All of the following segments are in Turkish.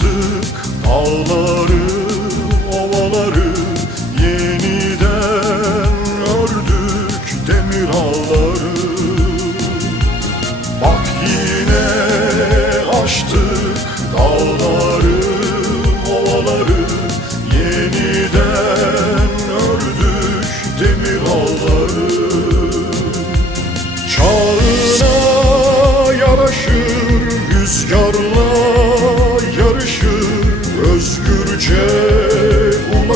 yine aştık dağları, ovaları Yeniden ördük demir ağları. Bak yine aştık dağları, ovaları Yeniden ördük demir ağları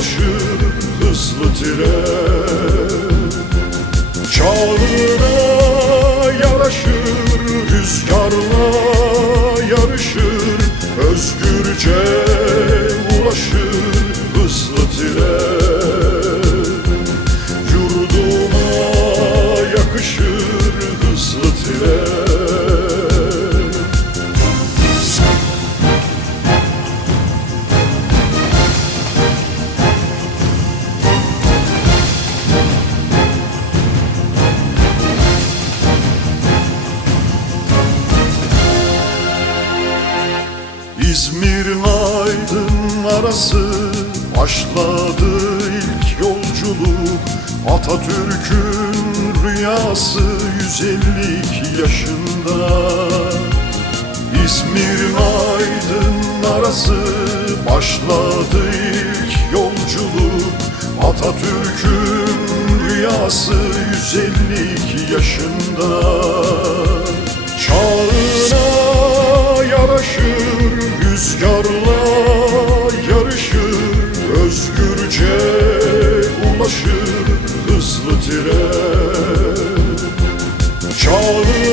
ulaşır hızlı tren Çağına yaraşır, rüzgarla yarışır Özgürce ulaşır İzmir Aydın arası başladı ilk yolculuk. Atatürk'ün rüyası 152 yaşında. İzmir Aydın arası başladı ilk yolculuk. Atatürk'ün rüyası 152 yaşında Özgürce ulaşır hızlı tren. Çağına